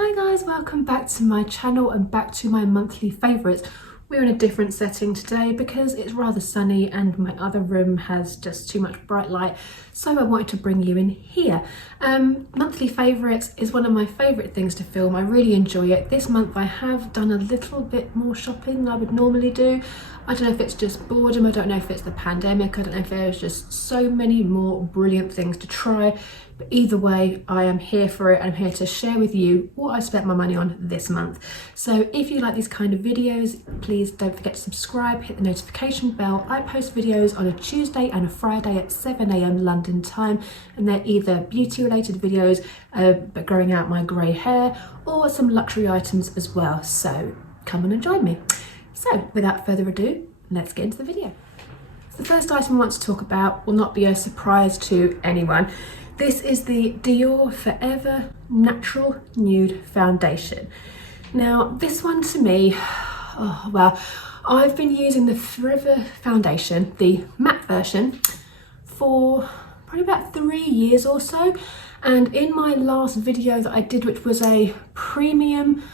Hi guys, welcome back to my channel and back to my monthly favourites. We're in a different setting today because it's rather sunny and my other room has just too much bright light, so I wanted to bring you in here. Monthly favourites is one of my favourite things to film. I really enjoy it. This month I have done a little bit more shopping than I would normally do. I don't know if it's just boredom, I don't know if it's the pandemic, I don't know if there's just so many more brilliant things to try. But either way, I am here for it. I'm here to share with you what I spent my money on this month. So if you like these kind of videos, please don't forget to subscribe, hit the notification bell. I post videos on a Tuesday and a Friday at 7 AM London time, and they're either beauty related videos, but growing out my grey hair, or some luxury items as well. So come on and join me. So without further ado, let's get into the video. So the first item I want to talk about will not be a surprise to anyone. This is the Dior Forever Natural Nude Foundation. Now this one to me, I've been using the Forever foundation, the matte version, for probably about 3 years or so. And in my last video that I did, which was a premium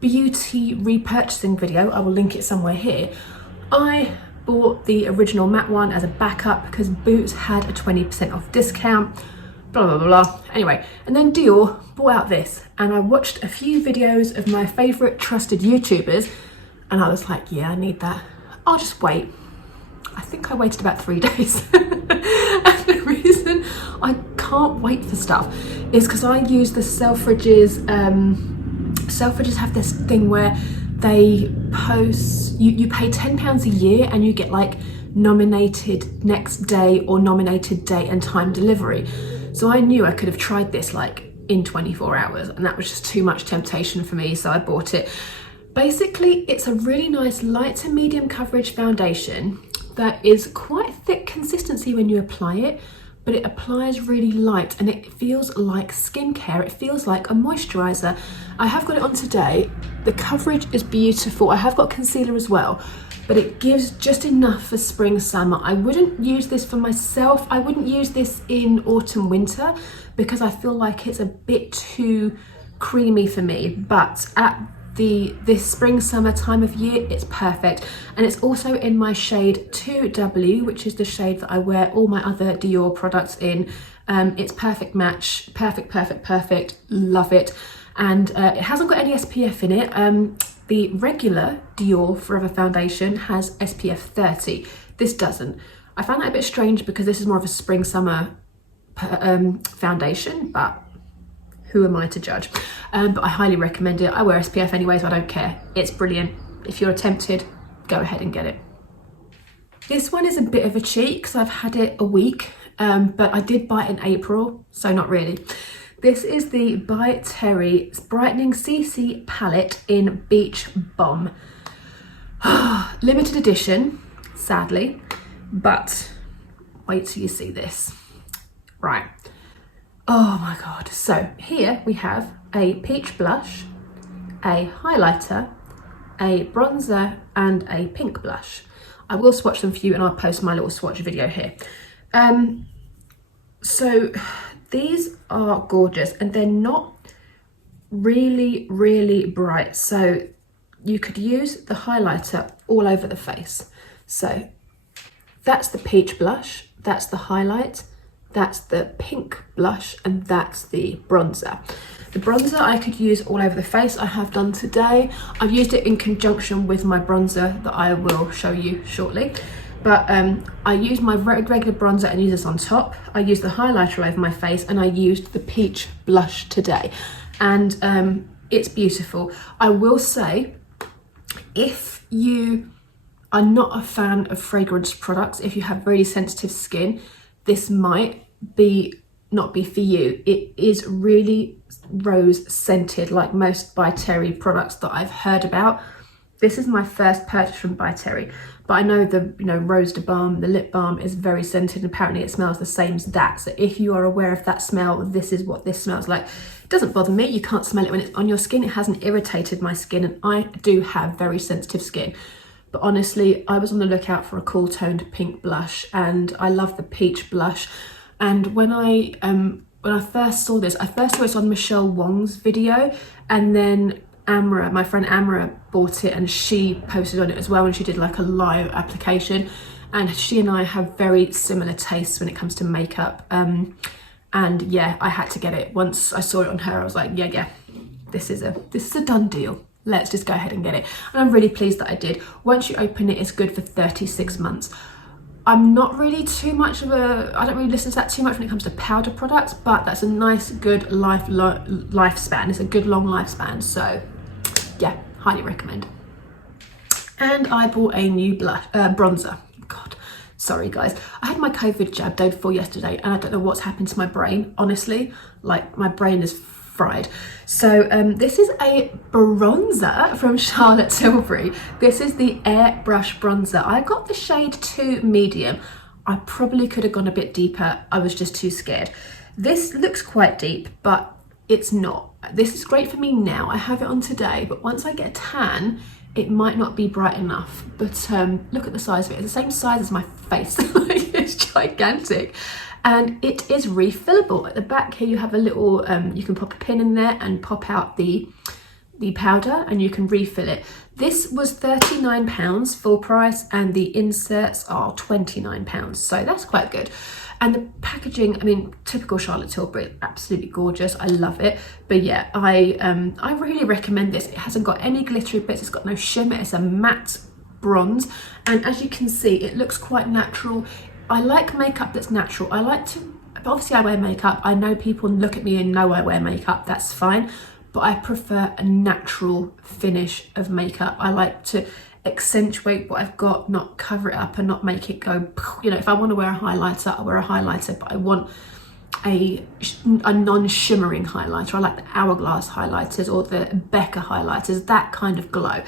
beauty repurchasing video, I will link it somewhere here, I bought the original matte one as a backup because Boots had a 20% off discount. Blah blah blah. Anyway, and then Dior brought out this, and I watched a few videos of my favourite trusted YouTubers, and I was like, yeah, I need that. I'll just wait. I think I waited about 3 days. And the reason I can't wait for stuff is because I use the Selfridges. Selfridges have this thing where they post, you pay £10 a year and you get like nominated next day or nominated date and time delivery. So I knew I could have tried this like in 24 hours, and that was just too much temptation for me, so I bought it. Basically, it's a really nice light to medium coverage foundation that is quite thick consistency when you apply it, but it applies really light and it feels like skincare. It feels like a moisturizer. I have got it on today. The coverage is beautiful. I have got concealer as well, but it gives just enough for spring, summer. I wouldn't use this for myself. I wouldn't use this in autumn, winter, because I feel like it's a bit too creamy for me. But at this spring, summer time of year, it's perfect. And it's also in my shade 2W, which is the shade that I wear all my other Dior products in. It's perfect match, perfect, love it. And it hasn't got any SPF in it. The regular Dior Forever foundation has SPF 30. This doesn't. I found that a bit strange because this is more of a spring summer foundation, but who am I to judge? But I highly recommend it. I wear SPF anyway, so I don't care. It's brilliant. If you're tempted, go ahead and get it. This one is a bit of a cheat because I've had it a week, but I did buy it in April, so not really. This is the By Terry Brightening CC palette in Beach Balm. Limited edition, sadly, but wait till you see this. Right. Oh my God. So here we have a peach blush, a highlighter, a bronzer, and a pink blush. I will swatch them for you and I'll post my little swatch video here. So these are gorgeous and they're not really bright. So you could use the highlighter all over the face. So that's the peach blush, that's the highlight, that's the pink blush, and that's the bronzer. The bronzer I could use all over the face. I have done today. I've used it in conjunction with my bronzer that I will show you shortly. But I used my regular bronzer and use this on top. I used the highlighter over my face and I used the peach blush today. And it's beautiful. I will say, if you are not a fan of fragrance products, if you have really sensitive skin, this might not be for you. It is really rose scented, like most By Terry products that I've heard about. This is my first purchase from By Terry, but I know the Rose de Balm, the lip balm, is very scented, and apparently it smells the same as that. So if you are aware of that smell, this is what this smells like. It doesn't bother me. You can't smell it when it's on your skin. It hasn't irritated my skin, and I do have very sensitive skin. But honestly, I was on the lookout for a cool toned pink blush, and I love the peach blush. And when when I first saw this, I first saw this on Michelle Wong's video, and then Amra, my friend Amra, bought it and she posted on it as well, and she did like a live application, and she and I have very similar tastes when it comes to makeup, and yeah, I had to get it. Once I saw it on her, I was like, yeah, this is a done deal. Let's just go ahead and get it. And I'm really pleased that I did. Once you open it, it's good for 36 months. I'm not really too much of I don't really listen to that too much when it comes to powder products, but that's a nice, good lifespan. It's a good long lifespan. So yeah, highly recommend. And I bought a new bronzer. God, sorry guys. I had my COVID jab day before yesterday, and I don't know what's happened to my brain, honestly. Like, my brain is fried. So this is a bronzer from Charlotte Tilbury. This is the Airbrush bronzer. I got the shade 2 medium. I probably could have gone a bit deeper. I was just too scared. This looks quite deep, but it's not. This is great for me now. I have it on today, but once I get a tan, it might not be bright enough. But look at the size of it. It's the same size as my face. Like, it's gigantic. And it is refillable. At the back here you have a little, you can pop a pin in there and pop out the powder, and you can refill it. This was £39 full price, and the inserts are £29, so that's quite good. And the packaging, I mean, typical Charlotte Tilbury, absolutely gorgeous. I love it. But yeah, I really recommend this. It hasn't got any glittery bits, it's got no shimmer, it's a matte bronze, and as you can see, it looks quite natural. I like makeup that's natural. I like to, obviously I wear makeup. I know people look at me and know I wear makeup, that's fine. But I prefer a natural finish of makeup. I like to accentuate what I've got, not cover it up and not make it go, you know, if I want to wear a highlighter, I'll wear a highlighter, but I want a non-shimmering highlighter. I like the Hourglass highlighters or the Becca highlighters, that kind of glow.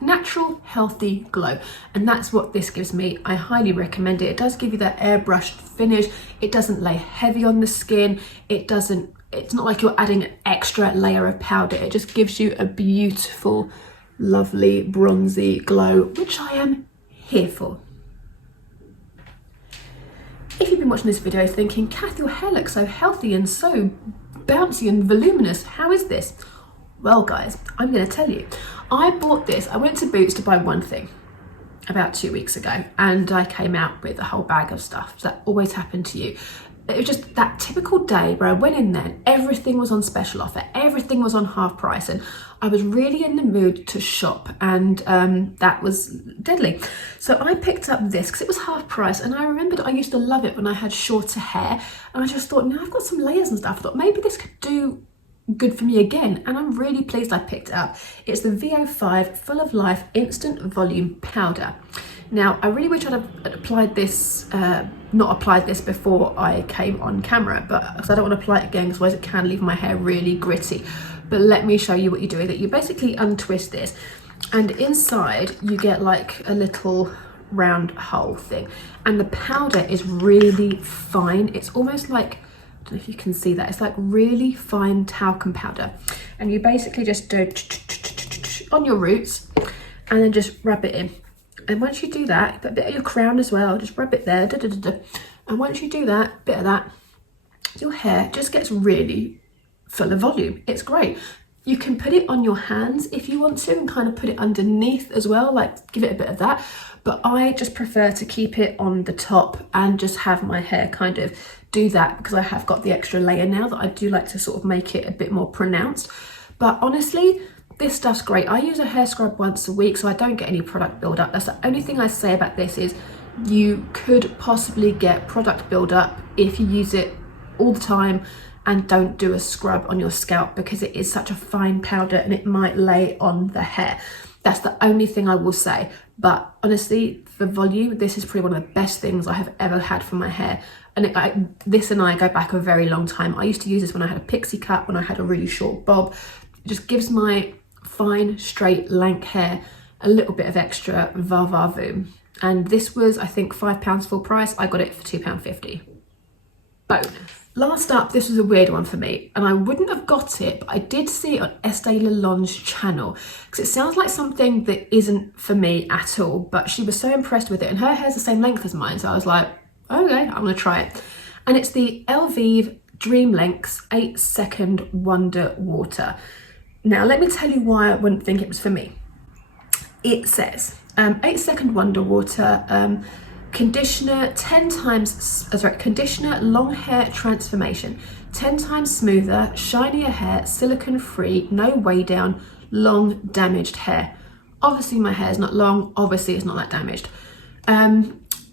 Natural, healthy glow, and that's what this gives me. I highly recommend it. It does give you that airbrushed finish. It doesn't lay heavy on the skin. It's not like you're adding an extra layer of powder. It just gives you a beautiful, lovely, bronzy glow, which I am here for. If you've been watching this video thinking, Kath, your hair looks so healthy and so bouncy and voluminous, how is this? Well guys, I'm going to tell you. I bought this, I went to Boots to buy one thing about 2 weeks ago, and I came out with a whole bag of stuff. That always happened to you. It was just that typical day where I went in there and everything was on special offer, everything was on half price, and I was really in the mood to shop, and that was deadly. So I picked up this because it was half price, and I remembered I used to love it when I had shorter hair, and I just thought, now I've got some layers and stuff, I thought maybe this could do good for me again, and I'm really pleased I picked it up. It's the VO5 Full of Life Instant Volume Powder. Now, I really wish I'd have applied this, not applied this before I came on camera, but because I don't want to apply it again, because otherwise it can leave my hair really gritty. But let me show you what you do with it. You basically untwist this, and inside you get like a little round hole thing, and the powder is really fine. It's almost like, I don't know if you can see that, it's like really fine talcum powder, and you basically just do on your roots and then just rub it in. And once you do that, put a bit of your crown as well, just rub it there, and once you do that, bit of that, your hair just gets really full of volume. It's great. You can put it on your hands if you want to, and kind of put it underneath as well, like give it a bit of that, but I just prefer to keep it on the top and just have my hair kind of do that, because I have got the extra layer now that I do like to sort of make it a bit more pronounced. But honestly, this stuff's great. I use a hair scrub once a week, so I don't get any product buildup. That's the only thing I say about this, is you could possibly get product buildup if you use it all the time and don't do a scrub on your scalp, because it is such a fine powder and it might lay on the hair. That's the only thing I will say. But honestly, for volume, this is probably one of the best things I have ever had for my hair. And this and I go back a very long time. I used to use this when I had a pixie cut, when I had a really short bob. It just gives my fine, straight, lank hair a little bit of extra va-va-voom. And this was, I think, £5 full price. I got it for £2.50. Bonus. Last up, this was a weird one for me, and I wouldn't have got it, but I did see it on Estee Lalonde's channel, because it sounds like something that isn't for me at all, but she was so impressed with it, and her hair's the same length as mine, so I was like, okay, I'm gonna try it. And it's the Elvive Dream Lengths 8-Second Wonder Water. Now let me tell you why I wouldn't think it was for me. It says 8-Second Wonder Water, conditioner, 10 times, conditioner, long hair transformation, 10 times smoother, shinier hair, silicone free, no weigh down, long damaged hair. Obviously my hair is not long, obviously it's not that damaged.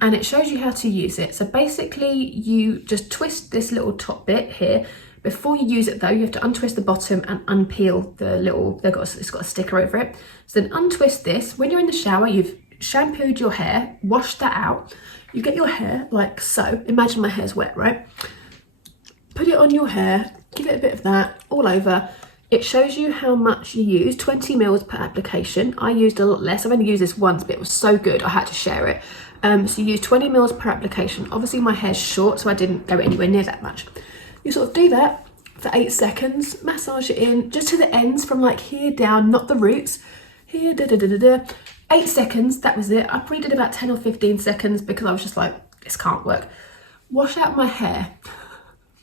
And it shows you how to use it. So basically you just twist this little top bit here. Before you use it though, you have to untwist the bottom and unpeel the little, it's got a sticker over it. So then untwist this. When you're in the shower, you've shampooed your hair, washed that out. You get your hair like so. Imagine my hair's wet, right? Put it on your hair, give it a bit of that all over. It shows you how much you use, 20 mils per application. I used a lot less. I've only used this once, but it was so good, I had to share it. So you use 20 mils per application. Obviously my hair's short, so I didn't go anywhere near that much. You sort of do that for 8 seconds, massage it in, just to the ends from like here down, not the roots. Here, 8 seconds, that was it. I probably did about 10 or 15 seconds because I was just like, this can't work. Wash out my hair.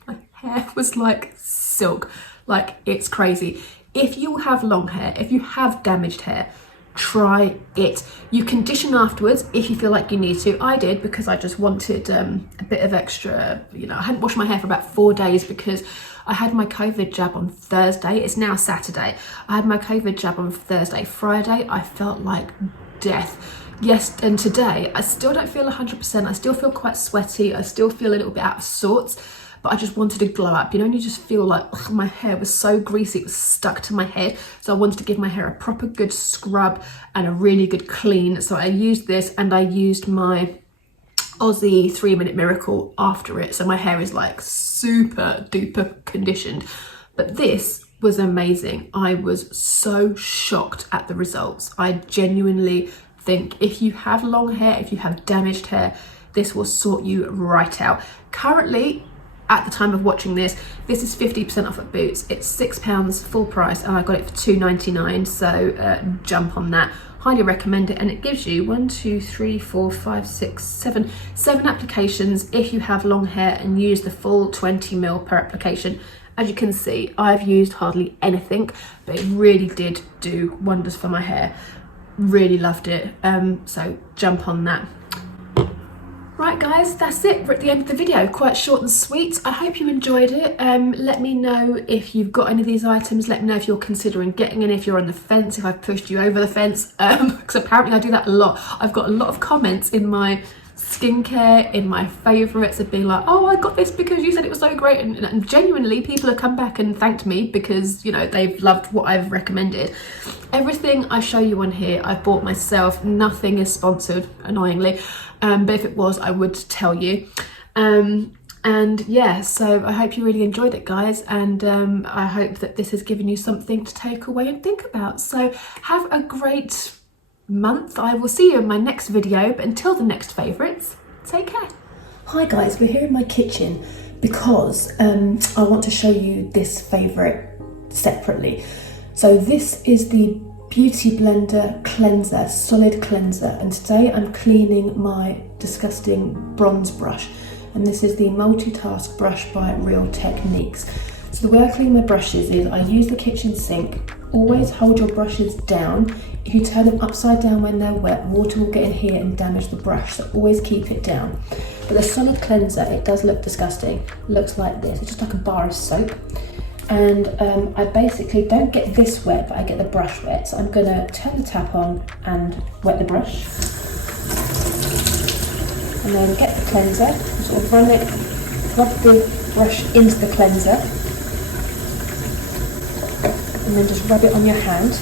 My hair was like silk, like it's crazy. If you have long hair, if you have damaged hair, try it. You condition afterwards if you feel like you need to. I did because I just wanted a bit of extra, you know, I hadn't washed my hair for about 4 days because I had my COVID jab on Thursday. It's now Saturday. I had my COVID jab on Thursday. Friday, I felt like death. Yes, and today, I still don't feel 100%. I still feel quite sweaty. I still feel a little bit out of sorts, but I just wanted to glow up, you know, and you just feel like, ugh, my hair was so greasy, it was stuck to my head. So I wanted to give my hair a proper good scrub and a really good clean. So I used this and I used my Aussie 3-Minute Miracle after it. So my hair is like super duper conditioned, but this was amazing. I was so shocked at the results. I genuinely think if you have long hair, if you have damaged hair, this will sort you right out. Currently, at the time of watching this is 50% off at Boots. It's £6 full price and I got it for £2.99, so jump on that. Highly recommend it, and it gives you 1, 2, 3, 4, 5, 6, 7 applications if you have long hair and use the full 20 ml per application. As you can see, I've used hardly anything, but it really did do wonders for my hair. Really loved it, so jump on that. Right guys, that's it. We're at the end of the video. Quite short and sweet. I hope you enjoyed it. Let me know if you've got any of these items. Let me know if you're considering getting any, if you're on the fence, if I've pushed you over the fence, because apparently I do that a lot. I've got a lot of comments in my skincare, in my favourites, of being like, oh, I got this because you said it was so great, and genuinely people have come back and thanked me because, you know, they've loved what I've recommended. Everything I show you on here I bought myself. Nothing is sponsored, annoyingly, but if it was I would tell you. And yeah, so I hope you really enjoyed it guys, and I hope that this has given you something to take away and think about. So have a great month. I will see you in my next video, but until the next favourites, take care. Hi guys, we're here in my kitchen because I want to show you this favourite separately. So this is the Beauty Blender Cleanser, Solid Cleanser, and today I'm cleaning my disgusting bronze brush, and this is the Multitask Brush by Real Techniques. So the way I clean my brushes is I use the kitchen sink. Always hold your brushes down. If you turn them upside down when they're wet, water will get in here and damage the brush, so always keep it down. But the Solid Cleanser, it does look disgusting. It looks like this, it's just like a bar of soap. And I basically don't get this wet, but I get the brush wet. So I'm gonna turn the tap on and wet the brush. And then get the cleanser, sort of rub the brush into the cleanser. And then just rub it on your hand.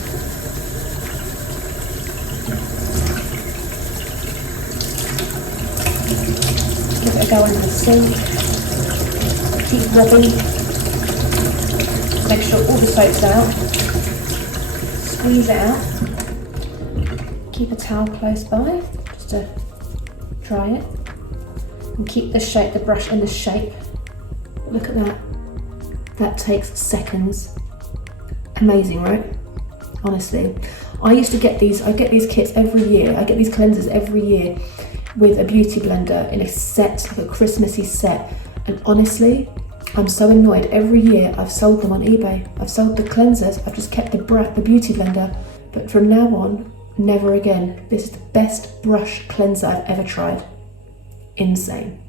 Give it a go in the sink. Keep rubbing. Make sure all the soap's out. Squeeze it out. Keep a towel close by just to dry it. And keep the brush in the shape. Look at that. That takes seconds. Amazing, right? Honestly. I used to get these, I get these kits every year. I get these cleansers every year with a beauty blender in a set, like a Christmassy set. And honestly, I'm so annoyed. Every year I've sold them on eBay. I've sold the cleansers, I've just kept the beauty blender. But from now on, never again. This is the best brush cleanser I've ever tried. Insane.